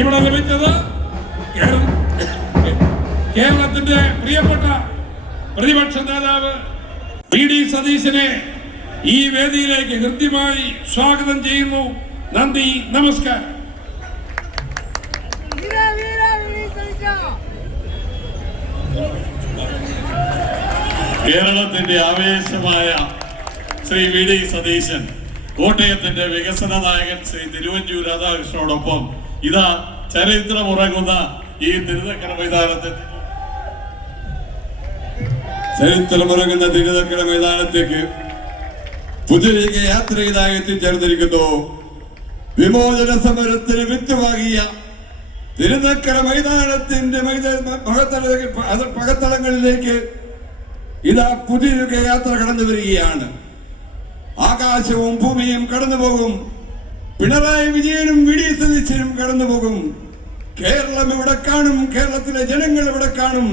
ഇവിടെ ലഭിച്ചത് കേരളത്തിന്റെ പ്രിയപ്പെട്ട പ്രതിപക്ഷ നേതാവ് വി.ഡി. സതീശനെ ഈ വേദിയിലേക്ക് കൃത്യമായി സ്വാഗതം ചെയ്യുന്നു. നന്ദി, നമസ്കാരം. കേരളത്തിന്റെ ആവേശമായ ശ്രീ വി.ഡി. സതീശൻ, കോട്ടയത്തിന്റെ വികസന നായകൻ ശ്രീ തിരുവഞ്ചൂർ രാധാകൃഷ്ണനോടൊപ്പം ഇതാ ചരിത്രമുറങ്ങുന്ന ഈ തിരുനക്കര മൈതാനത്തേക്ക് പുതിയ യാത്രയിലായി എത്തിച്ചേർന്നിരിക്കുന്നു. വിമോചന സമരത്തിന് വിത്തുവാകിയ തിരുനക്കര മൈതാനത്തിന്റെ പകത്തളങ്ങളിലേക്ക് ഇതാ പുതിയ യാത്ര കടന്നു വരികയാണ്. ആകാശവും ഭൂമിയും കടന്നു പോകും. പിണറായി വിജയനും വി.ഡി. സതീശനും കടന്നു പോകും. കേരളം ഇവിടെ കാണും, കേരളത്തിലെ ജനങ്ങൾ ഇവിടെ കാണും.